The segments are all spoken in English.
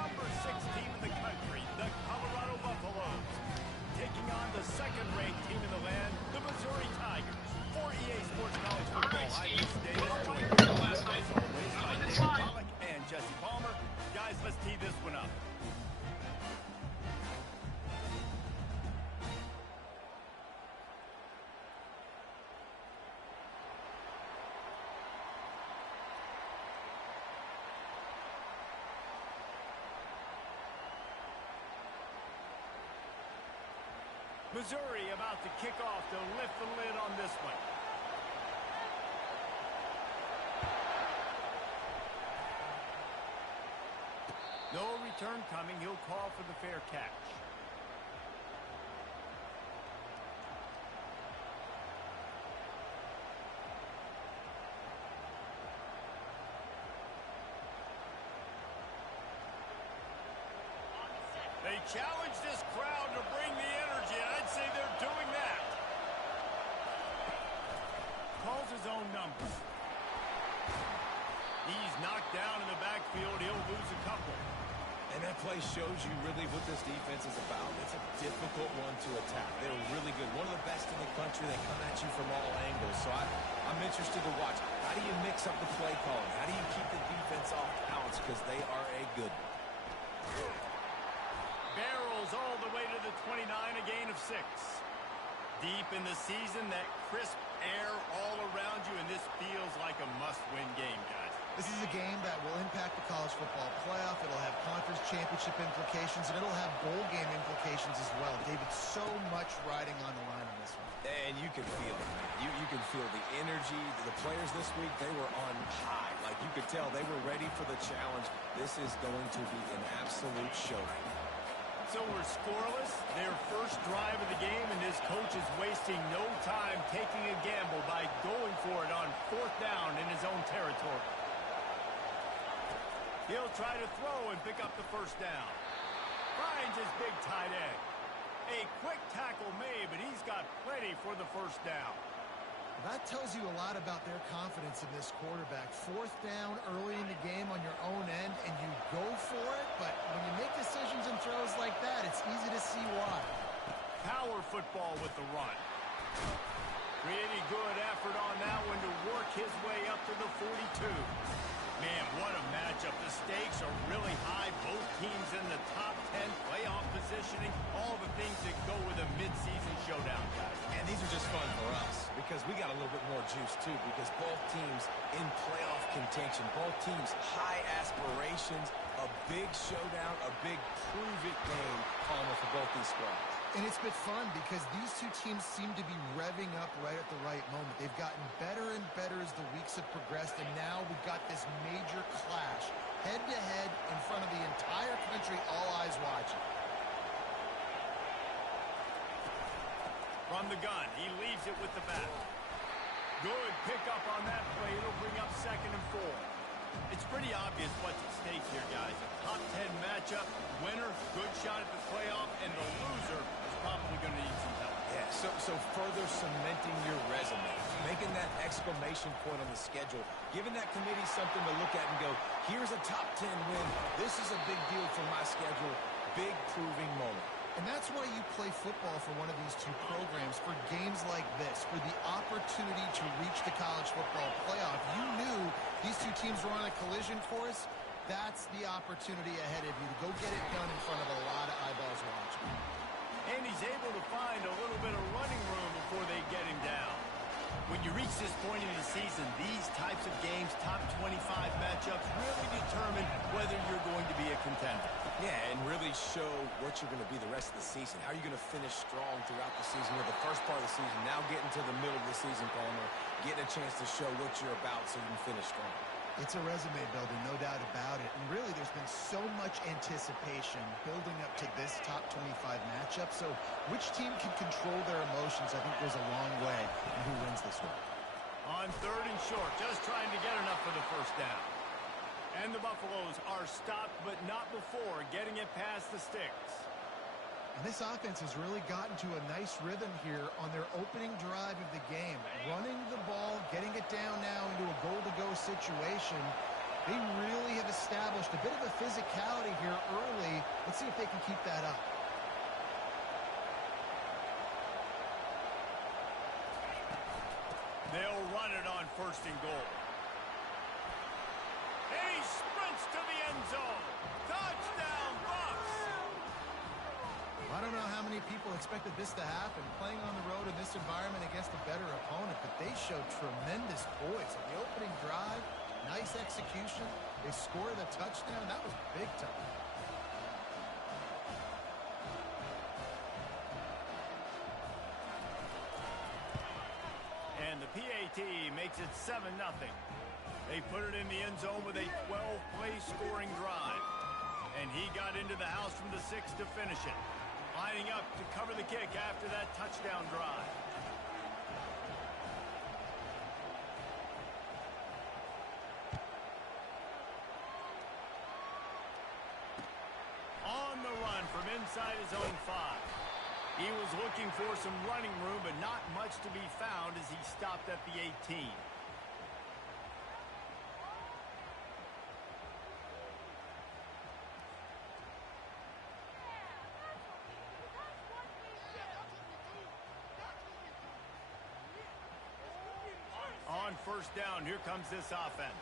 number 6 team in the country, the Colorado Buffaloes, taking on the second-ranked team in the land, the Missouri Tigers. For EA Sports College Football, I'm Bruce Davis, joined as always by David Pollack and Jesse Palmer. Guys, let's tee this one up. Missouri about to kick off to lift the lid on this one. No return coming. He'll call for the fair catch. They challenge this crowd to bring the energy, and I'd say they're doing that. Calls his own number. He's knocked down in the backfield. He'll lose a couple. And that play shows you really what this defense is about. It's a difficult one to attack. They're really good. One of the best in the country. They come at you from all angles. So I'm interested to watch. How do you mix up the play calling? How do you keep the defense off balance? Because they are a good one. Barrels all the way to the 29, a gain of 6. Deep in the season, that crisp air all around you, and this feels like a must-win game, guys. This is a game that will impact the college football playoff. It'll have conference championship implications, and it'll have bowl game implications as well. David, so much riding on the line on this one. And you can feel it, man. You can feel the energy. The players this week, they were on high. Like, you could tell they were ready for the challenge. This is going to be an absolute showdown. So we're scoreless, their first drive of the game, and this coach is wasting no time taking a gamble by going for it on 4th down in his own territory. He'll try to throw and pick up the first down. Finds his big tight end. A quick tackle made, but he's got plenty for the first down. That tells you a lot about their confidence in this quarterback. 4th down early in the game on your own end, and you go for it, but when you make decisions and throws like that, it's easy to see why. Power football with the run. Pretty good effort on that one to work his way up to the 42. Man, what a matchup. The stakes are really high. Both teams in the top 10, playoff positioning, all the things that go with a midseason showdown, guys. And these are just fun for us because we got a little bit more juice, too, because both teams in playoff contention, both teams high aspirations, a big showdown, a big prove-it game, Palmer, for both these squads. And it's been fun because these two teams seem to be revving up right at the right moment. They've gotten better and better as the weeks have progressed, and now we've got this major clash, head-to-head in front of the entire country, all eyes watching. From the gun, he leaves it with the back. Good pickup on that play. It'll bring up 2nd and 4. It's pretty obvious what's at stake here, guys. A top 10 matchup, winner, good shot at the playoff, and the loser is probably going to need some help. Yeah, so further cementing your resume, making that exclamation point on the schedule, giving that committee something to look at and go, here's a top 10 win. This is a big deal for my schedule. Big proving moment. And that's why you play football for one of these two programs, for games like this, for the opportunity to reach the college football playoff. You knew these two teams were on a collision course. That's the opportunity ahead of you to go get it done in front of a lot of eyeballs watching. And he's able to find a little bit of running room before they get him down. When you reach this point in the season, these types of games, top 25 matchups, really determine whether you're going to be a contender. Yeah, and really show what you're going to be the rest of the season. How are you going to finish strong throughout the season or the first part of the season? Now getting to the middle of the season, Palmer, getting a chance to show what you're about so you can finish strong. It's a resume builder, no doubt about it. And really, there's been so much anticipation building up to this top 25 matchup. So which team can control their emotions, I think, goes a long way in who wins this one. On 3rd and short, just trying to get enough for the first down. And the Buffaloes are stopped, but not before getting it past the sticks. And this offense has really gotten to a nice rhythm here on their opening drive of the game. Running the ball, getting it down now into a goal-to-go situation. They really have established a bit of a physicality here early. Let's see if they can keep that up. They'll run it on 1st and goal. He sprints to the end zone. Touchdown, Bucs! I don't know how many people expected this to happen, playing on the road in this environment against a better opponent, but they showed tremendous poise. On the opening drive, nice execution. They scored a touchdown. That was big time. And the PAT makes it 7-0. They put it in the end zone with a 12-play scoring drive. And he got into the house from the 6 to finish it. Lining up to cover the kick after that touchdown drive. On the run from inside his own 5. He was looking for some running room, but not much to be found as he stopped at the 18. On 1st down, here comes this offense.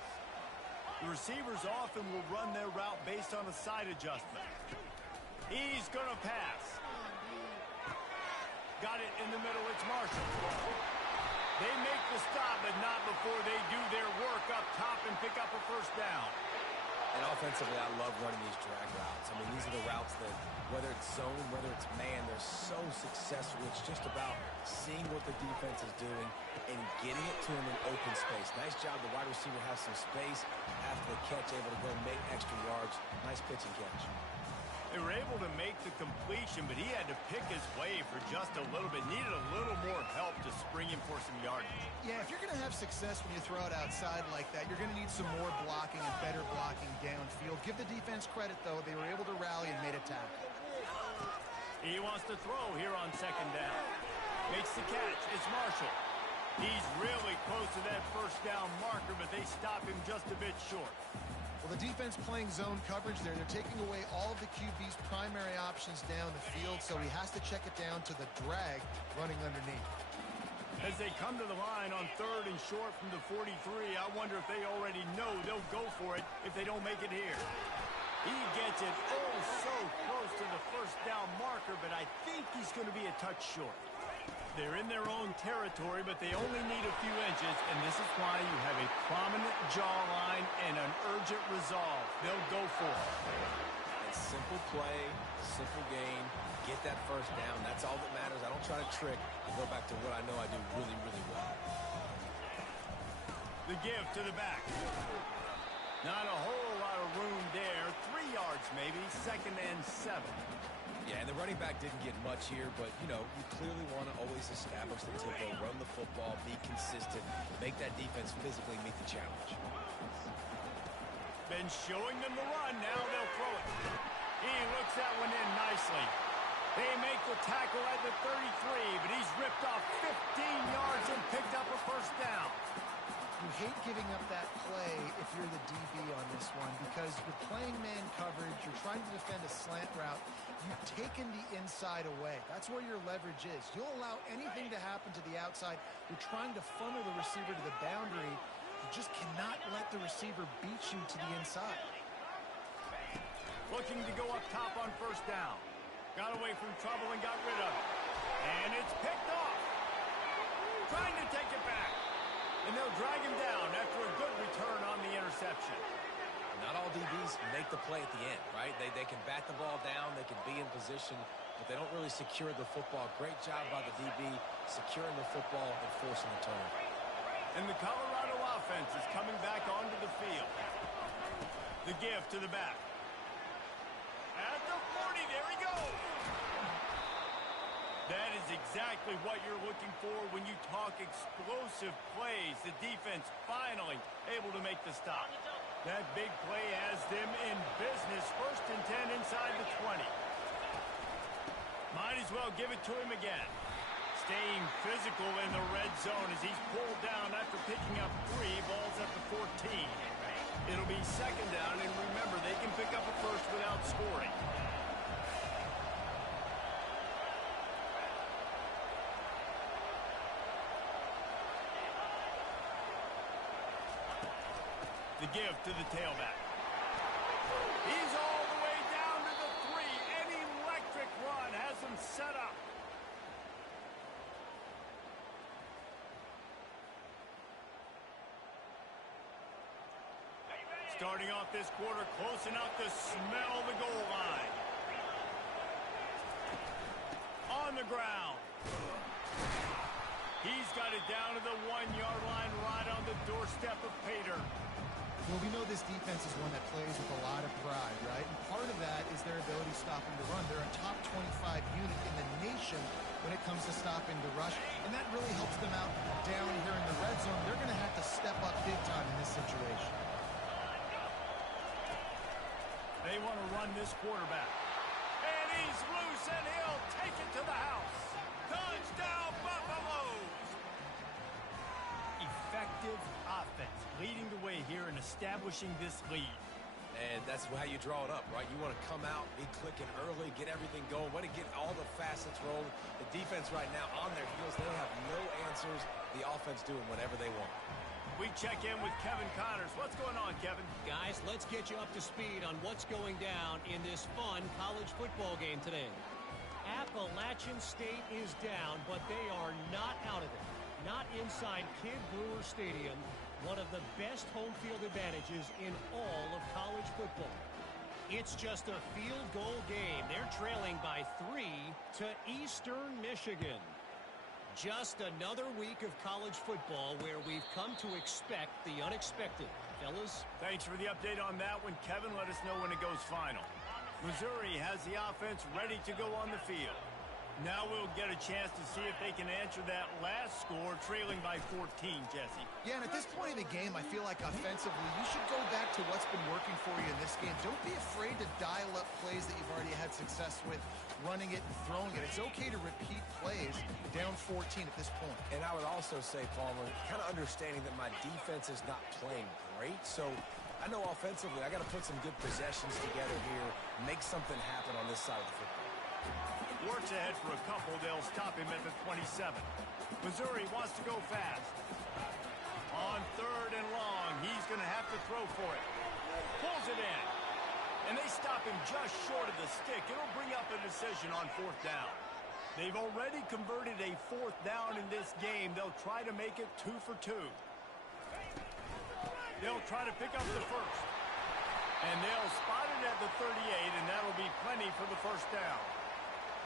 The receivers often will run their route based on a side adjustment. He's going to pass. Got it in the middle. It's Marshall. They make the stop, but not before they do their work up top and pick up a 1st down. And offensively, I love running these drag routes. I mean, these are the routes that, whether it's zone, whether it's man, they're so successful. It's just about seeing what the defense is doing and getting it to him in open space. Nice job. The wide receiver has some space after the catch, able to go make extra yards. Nice pitch and catch. They were able to make the completion, but he had to pick his way for just a little bit. Needed a little more help to spring him for some yardage. Yeah, if you're going to have success when you throw it outside like that, you're going to need some more blocking and better blocking downfield. Give the defense credit, though. They were able to rally and made a tackle. He wants to throw here on 2nd down. Makes the catch. It's Marshall. He's really close to that 1st down marker, but they stop him just a bit short. Well, the defense playing zone coverage there. They're taking away all of the QB's primary options down the field, so he has to check it down to the drag running underneath. As they come to the line on 3rd and short from the 43, I wonder if they already know they'll go for it if they don't make it here. He gets it oh so close to the 1st down marker, but I think he's going to be a touch short. They're in their own territory, but they only need a few inches, and this is why you have a prominent jawline and an urgent resolve. They'll go for it. A simple play, simple game, get that 1st down. That's all that matters. I don't try to trick. I go back to what I know I do really, really well. The give to the back. Not a whole lot of room there. 3 yards maybe, 2nd and 7. Yeah, and the running back didn't get much here, but, you know, you clearly want to always establish the tempo, run the football, be consistent, make that defense physically meet the challenge. Been showing them the run. Now they'll throw it. He looks that one in nicely. They make the tackle at the 33, but he's ripped off 15 yards and picked up a 1st down. You hate giving up that play if you're the DB on this one because you're playing man coverage, you're trying to defend a slant route, you've taken the inside away. That's where your leverage is. You'll allow anything to happen to the outside. You're trying to funnel the receiver to the boundary. You just cannot let the receiver beat you to the inside. Looking to go up top on 1st down. Got away from trouble and got rid of it. And it's picked off. Trying to take it back. And they'll drag him down after a good return on the interception. Not all DBs make the play at the end, right? They can bat the ball down, they can be in position, but they don't really secure the football. Great job by the DB securing the football and forcing the turnover. And the Colorado offense is coming back onto the field. The give to the back. At the 40, there he goes. That is exactly what you're looking for when you talk explosive plays. The defense finally able to make the stop. That big play has them in business. 1st and 10 inside the 20. Might as well give it to him again. Staying physical in the red zone as he's pulled down after picking up 3 balls at the 14. It'll be second down, and remember, they can pick up a first without scoring. The give to the tailback. He's all the way down to the 3. An electric run has him set up. Starting off this quarter close enough to smell the goal line. On the ground. He's got it down to the 1-yard line right on the doorstep of Pater. Well, we know this defense is one that plays with a lot of pride, right? And part of that is their ability stopping the run. They're a top 25 unit in the nation when it comes to stopping the rush, and that really helps them out down here in the red zone. They're going to have to step up big time in this situation. They want to run this quarterback. And he's loose, and he'll take it to the house. Touchdown, Buffaloes! Effective offense, leading the way here and establishing this lead. And that's how you draw it up, right? You want to come out, be clicking early, get everything going, want to get all the facets rolling. The defense right now on their heels, they have no answers. The offense doing whatever they want. We check in with Kevin Connors. What's going on, Kevin? Guys, let's get you up to speed on what's going down in this fun college football game today. Appalachian State is down, but they are not out of it. Not inside Kidd Brewer Stadium, one of the best home field advantages in all of college football. It's just a field goal game. They're trailing by 3 to Eastern Michigan. Just another week of college football where we've come to expect the unexpected. Fellas? Thanks for the update on that one, Kevin. Let us know when it goes final. Missouri has the offense ready to go on the field. Now we'll get a chance to see if they can answer that last score, trailing by 14, Jesse. Yeah, and at this point in the game, I feel like offensively, you should go back to what's been working for you in this game. Don't be afraid to dial up plays that you've already had success with, running it and throwing it. It's okay to repeat plays down 14 at this point. And I would also say, Palmer, kind of understanding that my defense is not playing great, so I know offensively I got to put some good possessions together here, make something happen on this side of the football. Works ahead for a couple. They'll stop him at the 27. Missouri wants to go fast. On 3rd and long, he's going to have to throw for it. Pulls it in. And they stop him just short of the stick. It'll bring up a decision on 4th down. They've already converted a 4th down in this game. They'll try to make it 2 for 2. They'll try to pick up the first. And they'll spot it at the 38, and that'll be plenty for the 1st down.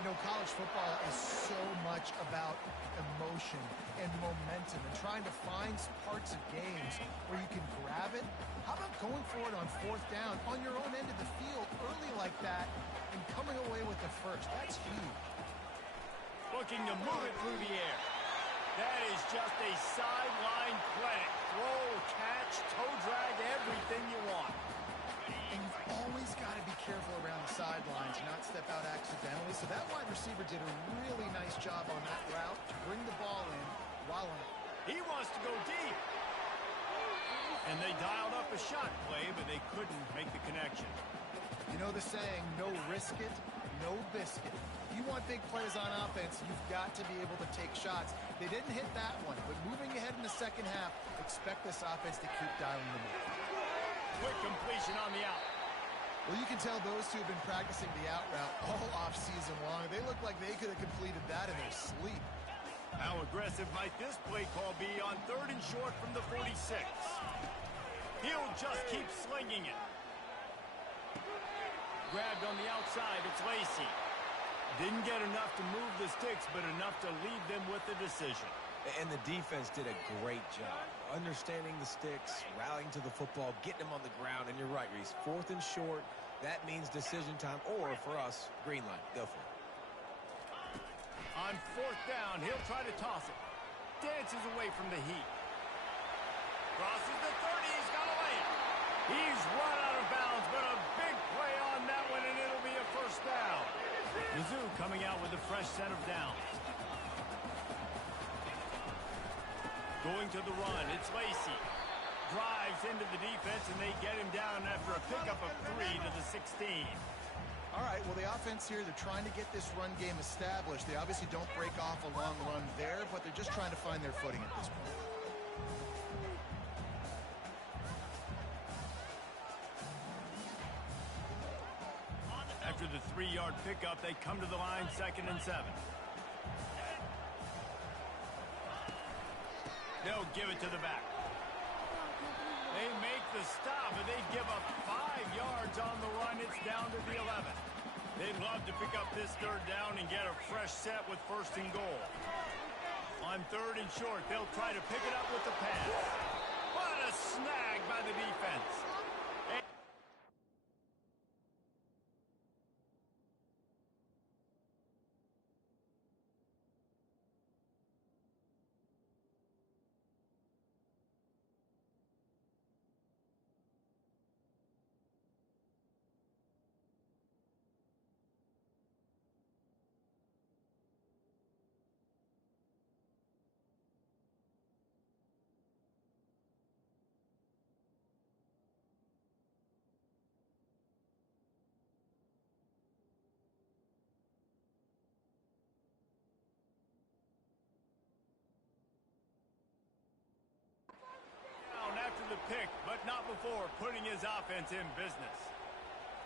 You know, college football is so much about emotion and momentum and trying to find parts of games where you can grab it. How about going for it on 4th down on your own end of the field early like that and coming away with the first? That's huge. Looking to move it through the air. That is just a sideline clinic. Throw, catch, toe drag, everything you want. And you've always got to be careful around the sidelines, not step out accidentally. So that wide receiver did a really nice job on that route to bring the ball in while on it. He wants to go deep. And they dialed up a shot play, but they couldn't make the connection. You know the saying, no risk it, no biscuit. If you want big plays on offense, you've got to be able to take shots. They didn't hit that one, but moving ahead in the second half, expect this offense to keep dialing them in. Quick completion on the out. Well, you can tell those two have been practicing the out route all off-season long. They look like they could have completed that in their sleep. How aggressive might this play call be on 3rd and short from the 46? He'll just keep slinging it. Grabbed on the outside, it's Lacey. Didn't get enough to move the sticks, but enough to leave them with the decision. And the defense did a great job understanding the sticks, rallying to the football, getting them on the ground. And you're right, Reese. 4th and short, that means decision time. Or, for us, green line. Go for it. On 4th down, he'll try to toss it. Dances away from the heat. Crosses the 30. He's got to lay it. He's run out of bounds, but a big play on that one, and it'll be a 1st down. Mizzou coming out with a fresh set of downs. Going to the run, it's Lacey. drives into the defense, and they get him down after a pickup of 3 to the 16. All right, well, the offense here, they're trying to get this run game established. They obviously don't break off a long run there, but they're just trying to find their footing at this point. After the 3-yard pickup, they come to the line, 2nd and 7. They'll give it to the back. They make the stop, and they give up 5 yards on the run. It's down to the 11. They'd love to pick up this 3rd down and get a fresh set with 1st and goal. On 3rd and short, they'll try to pick it up with the pass. What a snag by the defense. After the pick, but not before putting his offense in business.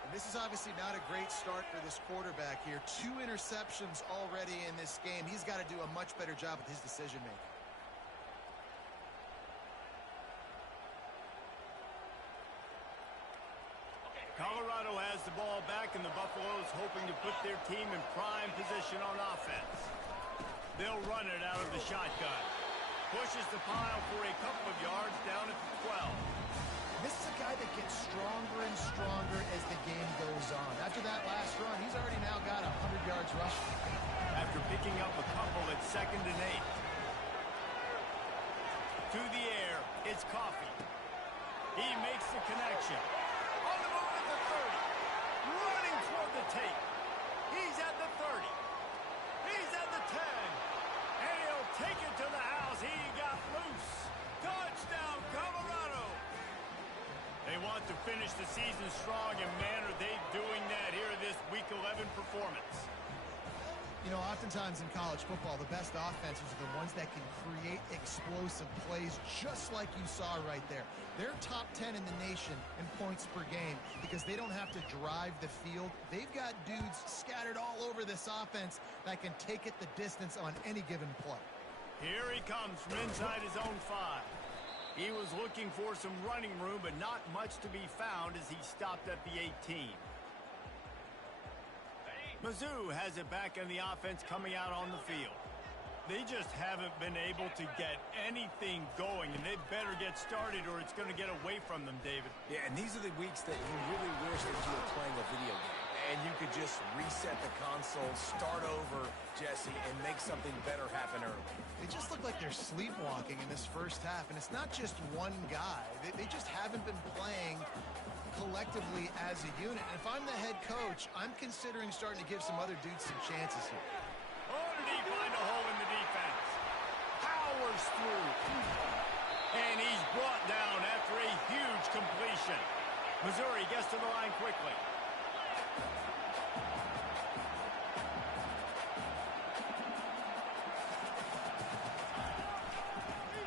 And this is obviously not a great start for this quarterback here. 2 interceptions already in this game. He's got to do a much better job with his decision-making. Colorado has the ball back, and the Buffaloes hoping to put their team in prime position on offense. They'll run it out of the shotgun. Pushes the pile for a couple of yards down at the 12. This is a guy that gets stronger and stronger as the game goes on. After that last run, he's already now got 100 yards rushing. After picking up a couple at 2nd and 8. To the air, it's Coffee. He makes the connection. On the move at the 30. Running toward the tape. He's at the 30. He's at the 10. And he'll take it to the house. He got loose. Touchdown, Colorado. They want to finish the season strong, and man, are they doing that here in this Week 11 performance. You know, oftentimes in college football, the best offenses are the ones that can create explosive plays just like you saw right there. They're top 10 in the nation in points per game because they don't have to drive the field. They've got dudes scattered all over this offense that can take it the distance on any given play. Here he comes from inside his own 5. He was looking for some running room, but not much to be found as he stopped at the 18. Mizzou has it back in the offense coming out on the field. They just haven't been able to get anything going, and they better get started or it's going to get away from them, David. Yeah, and these are the weeks that you really wish that you were playing a video game. And you could just reset the console, start over, Jesse, and make something better happen early. They just look like they're sleepwalking in this first half, and it's not just one guy. They just haven't been playing collectively as a unit. And if I'm the head coach, I'm considering starting to give some other dudes some chances here. Oh, did he find a hole in the defense? Powers through. And he's brought down after a huge completion. Missouri gets to the line quickly.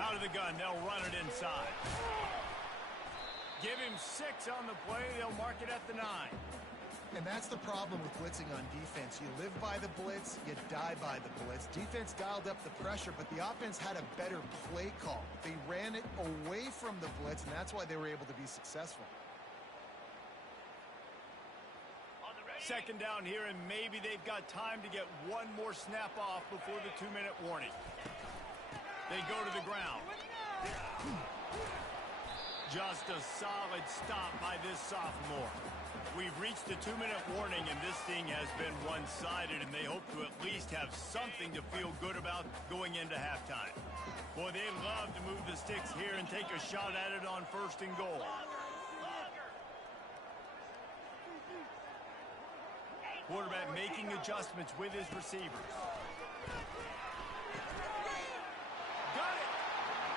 Out of the gun, they'll run it inside. Give him 6 on the play. They'll mark it at the 9. And that's the problem with blitzing on defense. You live by the blitz, you die by the blitz. Defense dialed up the pressure, but the offense had a better play call. They ran it away from the blitz, and that's why they were able to be successful. 2nd down here, and maybe they've got time to get one more snap off before the 2-minute warning. They go to the ground. Just a solid stop by this sophomore. We've reached the 2-minute warning, and this thing has been one-sided, and they hope to at least have something to feel good about going into halftime. Boy, they love to move the sticks here and take a shot at it on 1st and goal. Quarterback making adjustments with his receivers. Got it!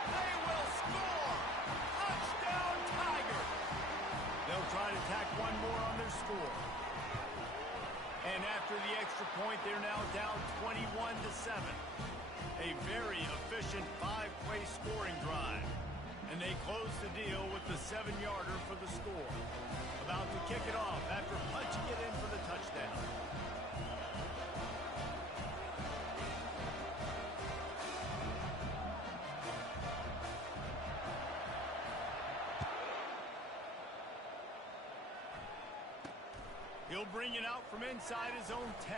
They will score! Touchdown! to tack one more on their score. And after the extra point, they're now down 21-7. A very efficient 5-play scoring drive. And they close the deal with the 7-yarder for the score. About to kick it off after punching it in for the touchdown. He'll bring it out from inside his own 10.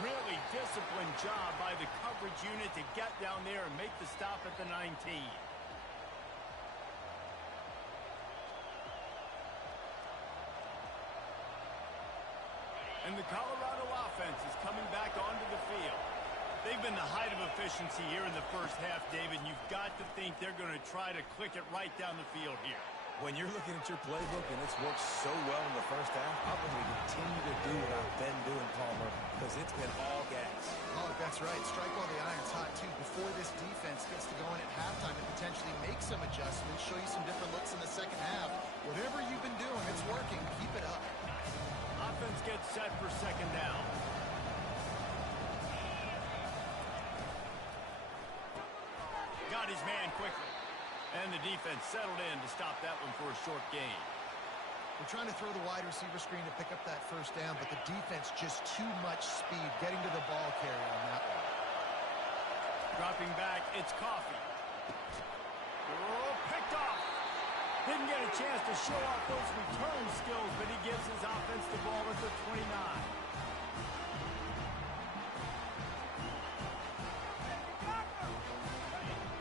Really disciplined job by the coverage unit to get down there and make the stop at the 19. And the Colorado offense is coming back onto the field. They've been the height of efficiency here in the first half, David. You've got to think they're going to try to click it right down the field here. When you're looking at your playbook and it's worked so well in the first half, I'm going to continue to do what I've been doing, Palmer, because it's been all gas. Oh, that's right. Strike while the iron's hot, too. Before this defense gets to going at halftime and potentially make some adjustments, show you some different looks in the second half. Whatever you've been doing, it's working. Keep it up. Offense gets set for second down. Got his man quickly. And the defense settled in to stop that one for a short gain. We're trying to throw the wide receiver screen to pick up that first down, but the defense just too much speed getting to the ball carrier on that one. Dropping back, it's Coffee. Oh, picked off. Didn't get a chance to show off those return skills, but he gives his offense the ball at the 29.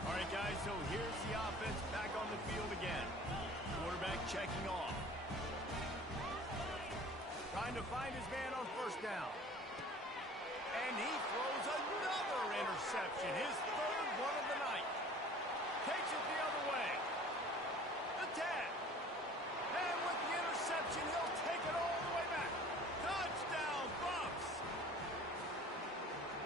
All right, guys, so here's the offense back on the field again. Quarterback checking off. Trying to find his man on first down. And he throws another interception, his third one of the night. Takes it the other way. The 10. And with the interception, he'll take it all the way back. Touchdown, Bucs!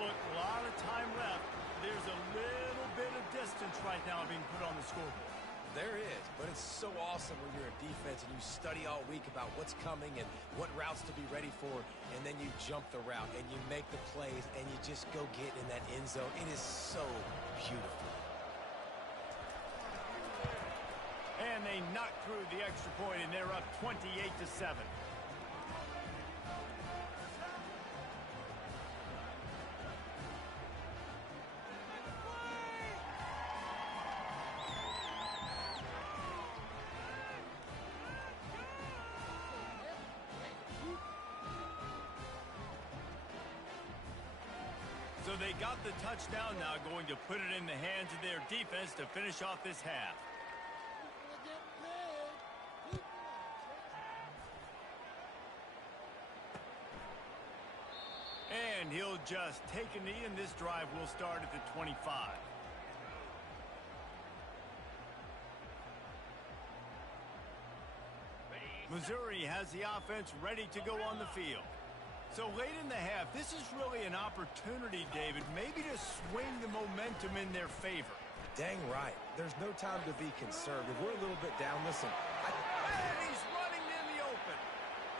Look, a lot of time left. There's a little bit of distance right now being put on the scoreboard. There is, but it's so awesome when you're a defense and you study all week about what's coming and what routes to be ready for, and then you jump the route and you make the plays and you just go get in that end zone. It is so beautiful. And they knock through the extra point, and they're up 28-7. So they got the touchdown now, going to put it in the hands of their defense to finish off this half. And he'll just take a knee, and this drive will start at the 25. Missouri has the offense ready to go on the field. So late in the half, this is really an opportunity, David, maybe to swing the momentum in their favor. Dang right. There's no time to be conservative. We're a little bit down. Listen. And he's running in the open.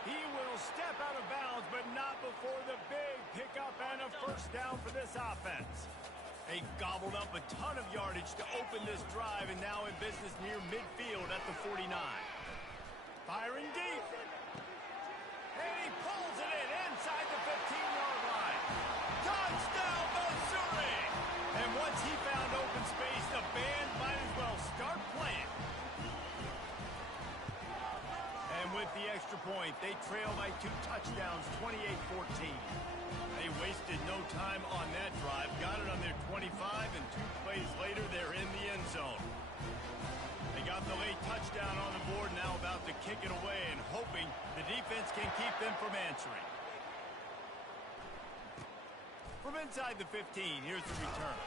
He will step out of bounds, but not before the big pickup and a first down for this offense. They gobbled up a ton of yardage to open this drive, and now in business near midfield at the 49. Firing deep. And he pulls it in inside the 15-yard line. Touchdown, Missouri! And once he found open space, the band might as well start playing. And with the extra point, they trail by 2 touchdowns, 28-14. They wasted no time on that drive. Got it on their 25, and 2 plays later, they're in the end zone. They got the late touchdown on the board, now about to kick it away and hoping the defense can keep them from answering. From inside the 15, here's the return.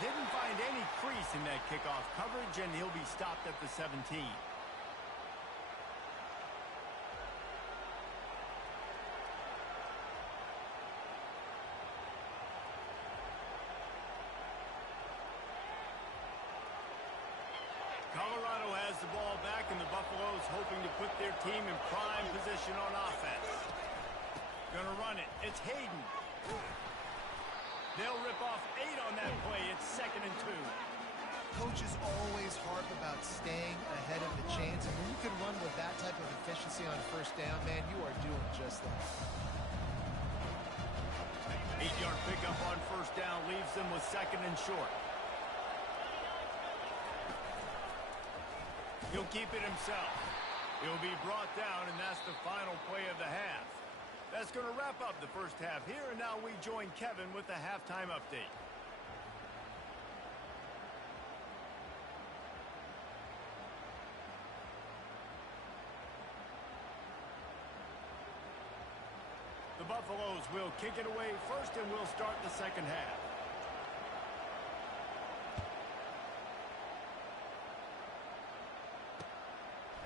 Didn't find any crease in that kickoff coverage, and he'll be stopped at the 17. Colorado has the ball back, and the Buffaloes hoping to put their team in prime position on offense. Gonna run it. It's Hayden. They'll rip off 8 on that play. It's 2nd and 2. Coaches always harp about staying ahead of the chains, and when you can run with that type of efficiency on first down, man, you are doing just that. 8-yard pickup on first down leaves them with 2nd and short. He'll keep it himself. He'll be brought down, and that's the final play of the half. That's going to wrap up the first half here, and now we join Kevin with the halftime update. The Buffaloes will kick it away first, and we'll start the second half.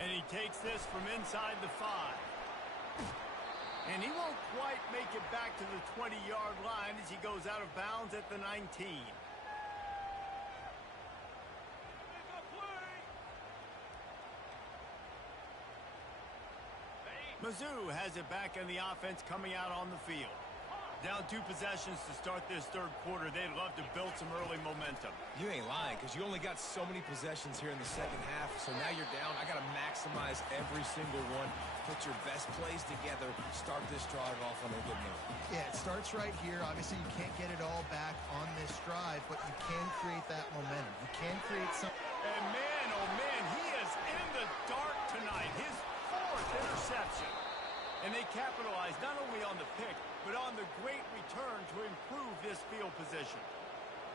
And he takes this from inside the 5. And he won't quite make it back to the 20-yard line as he goes out of bounds at the 19. Mizzou has it back in the offense coming out on the field. Down 2 possessions to start this third quarter. They'd love to build some early momentum. You ain't lying, because you only got so many possessions here in the second half, so now you're down. I got to maximize every single one. Put your best plays together. Start this drive off on a good note. Yeah, it starts right here. Obviously, you can't get it all back on this drive, but you can create that momentum. You can create some... And man, oh man, he is in the dark tonight. His 4th interception. And they capitalized not only on the pick, but on the great return to improve this field position.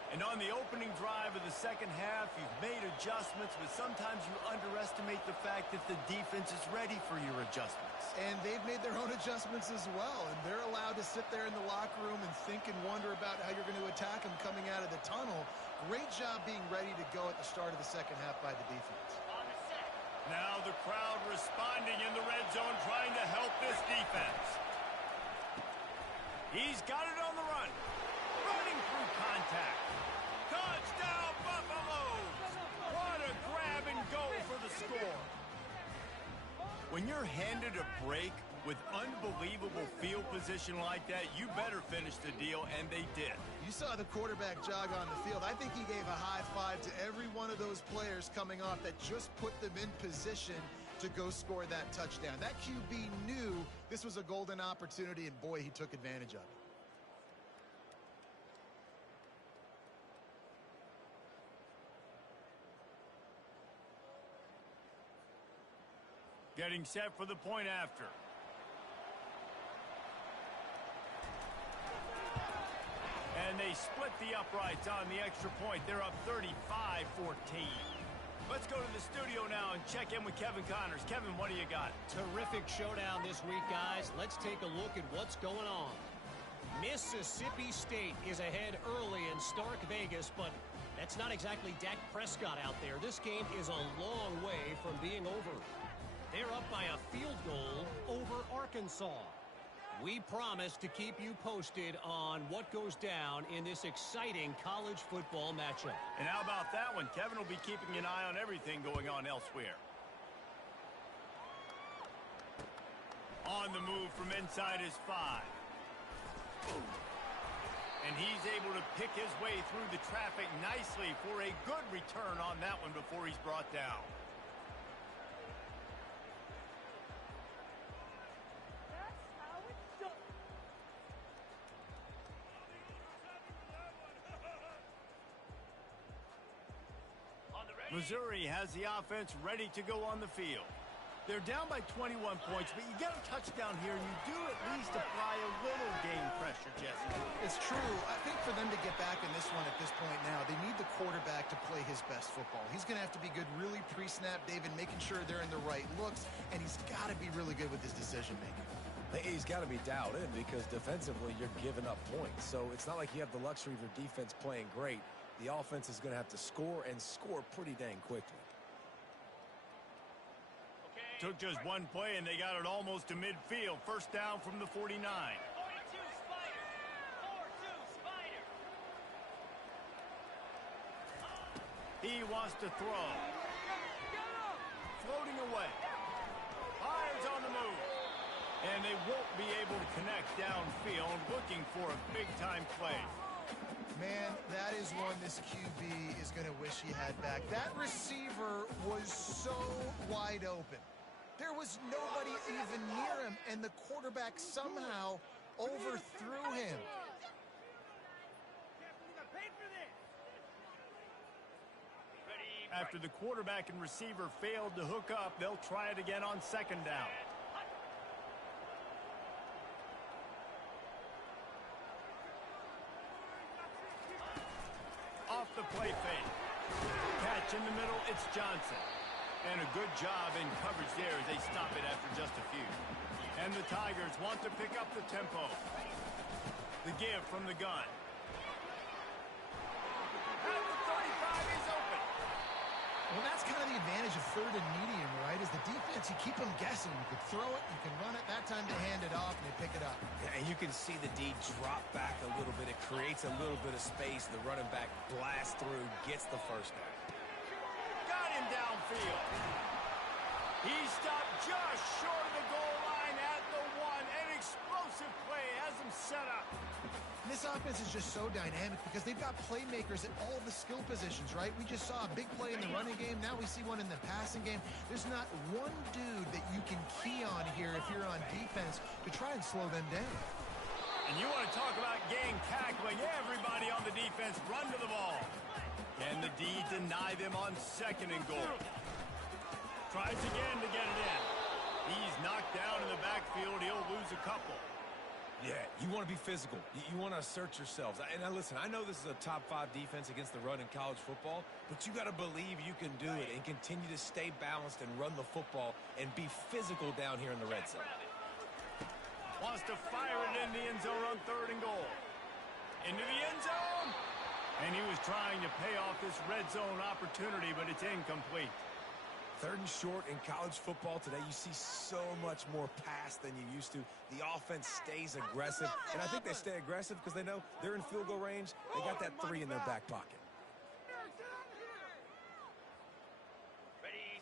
And on the opening drive of the second half, you've made adjustments, but sometimes you underestimate the fact that the defense is ready for your adjustments. And they've made their own adjustments as well, and they're allowed to sit there in the locker room and think and wonder about how you're going to attack them coming out of the tunnel. Great job being ready to go at the start of the second half by the defense. Now the crowd responding in the red zone, trying to help this defense. He's got it on the run. Running through contact. Touchdown, Buffaloes! What a grab and go for the score. When you're handed a break with unbelievable field position like that, you better finish the deal, and they did. You saw the quarterback jog on the field. I think he gave a high five to every one of those players coming off that just put them in position to go score that touchdown. That QB knew this was a golden opportunity, and boy, he took advantage of it. Getting set for the point after. And they split the uprights on the extra point. They're up 35-14. Let's go to the studio now and check in with Kevin Connors. Kevin, what do you got? Terrific showdown this week, guys. Let's take a look at what's going on. Mississippi State is ahead early in Stark Vegas, but that's not exactly Dak Prescott out there. This game is a long way from being over. They're up by a field goal over Arkansas. We promise to keep you posted on what goes down in this exciting college football matchup. And how about that one? Kevin will be keeping an eye on everything going on elsewhere. On the move from inside his 5. And he's able to pick his way through the traffic nicely for a good return on that one before he's brought down. Missouri has the offense ready to go on the field. They're down by 21 points, but you get a touchdown here, and you do at least apply a little game pressure, Jesse. It's true. I think for them to get back in this one at this point now, they need the quarterback to play his best football. He's going to have to be good really pre-snap, David, making sure they're in the right looks, and he's got to be really good with his decision-making. He's got to be dialed in because defensively you're giving up points. So it's not like you have the luxury of your defense playing great. The offense is going to have to score and score pretty dang quickly. Took just one play, and they got it almost to midfield. First down from the 49. 42 Spider. 4-2 Spider. He wants to throw. Floating away. downfield looking for a big-time play. Man, that is one this QB is going to wish he had back. That receiver was so wide open. There was nobody even near him, and the quarterback somehow overthrew him. After the quarterback and receiver failed to hook up, they'll try it again on second down. Off the play fake. Catch in the middle, it's Johnson. And a good job in coverage there as they stop it after just a few. And the Tigers want to pick up the tempo. The give from the gun. And the 35 is open. Well, that's kind of the advantage of third and medium, right? Is the defense, you keep them guessing. You can throw it, you can run it. That time they hand it off and they pick it up. Yeah, and you can see the D drop back a little bit. It creates a little bit of space. The running back blasts through, gets the first down. Got him downfield. He stopped just short of the goal line at the one. An explosive play has him set up. This offense is just so dynamic because they've got playmakers at all the skill positions, right? We just saw a big play in the running game. Now we see one in the passing game. There's not one dude that you can key on here if you're on defense to try and slow them down. And you want to talk about gang tackling. Everybody on the defense run to the ball. Can the D deny them on second and goal? Tries again to get it in. He's knocked down in the backfield. He'll lose a couple. Yeah, you want to be physical. You want to assert yourselves. And now listen, I know this is a top 5 defense against the run in college football, but you got to believe you can do it and continue to stay balanced and run the football and be physical down here in the red zone. Wants to fire it in the end zone on third and goal. Into the end zone. And he was trying to pay off this red zone opportunity, but it's incomplete. Third and short in college football today, you see so much more pass than you used to. The offense stays aggressive, and I think they stay aggressive because they know they're in field goal range. They got that 3 in their back pocket.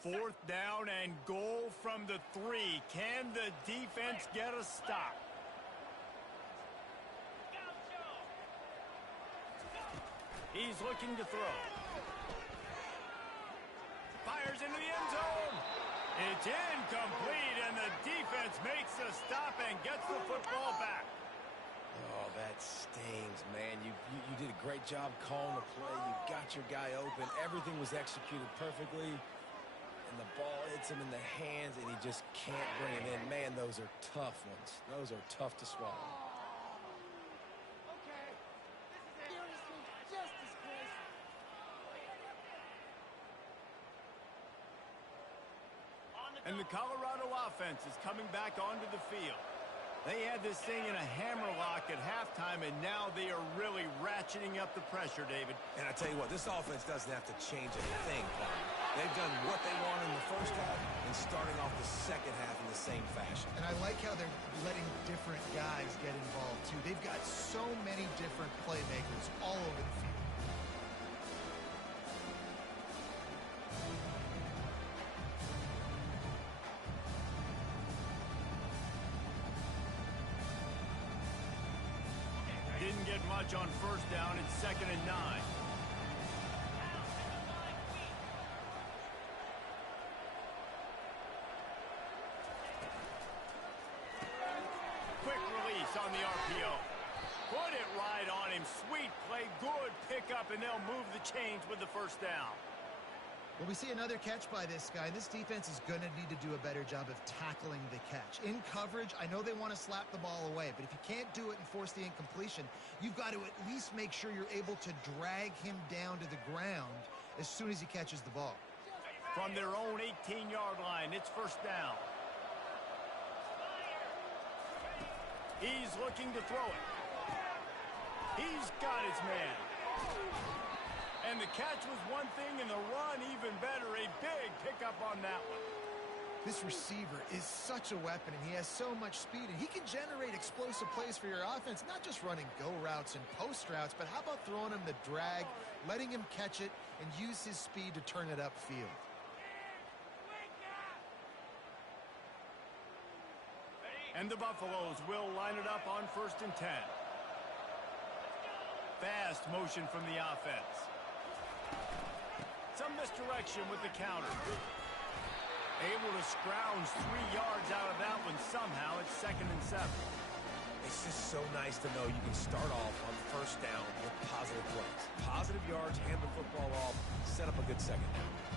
Fourth down and goal from the 3. Can the defense get a stop? He's looking to throw. Fires into the end zone. It's incomplete, and the defense makes the stop and gets the football back. Oh, that stings, man. You did a great job calling the play. You got your guy open. Everything was executed perfectly, and the ball hits him in the hands, and he just can't bring it in. Man, those are tough ones. Those are tough to swallow. And the Colorado offense is coming back onto the field. They had this thing in a hammerlock at halftime, and now they are really ratcheting up the pressure, David. And I tell you what, this offense doesn't have to change a thing, Paul. They've done what they want in the first half and starting off the second half in the same fashion. And I like how they're letting different guys get involved, too. They've got so many different playmakers all over the field. Didn't get much on first down. It's 2nd and 9. Quick release on the RPO. Put it right on him. Sweet play. Good pickup, and they'll move the chains with the first down. Well, we see another catch by this guy. This defense is going to need to do a better job of tackling the catch. In coverage, I know they want to slap the ball away, but if you can't do it and force the incompletion, you've got to at least make sure you're able to drag him down to the ground as soon as he catches the ball. From their own 18-yard line, it's first down. He's looking to throw it. He's got his man. And the catch was one thing, and the run even better. A big pickup on that one. This receiver is such a weapon, and he has so much speed, and he can generate explosive plays for your offense, not just running go routes and post routes, but how about throwing him the drag, letting him catch it, and use his speed to turn it upfield. And the Buffaloes will line it up on 1st and 10. Fast motion from the offense. Some misdirection with the counter. Able to scrounge 3 yards out of that one somehow. It's 2nd and 7. It's just so nice to know you can start off on 1st down with positive plays. Positive yards, hand the football off, set up a good 2nd down.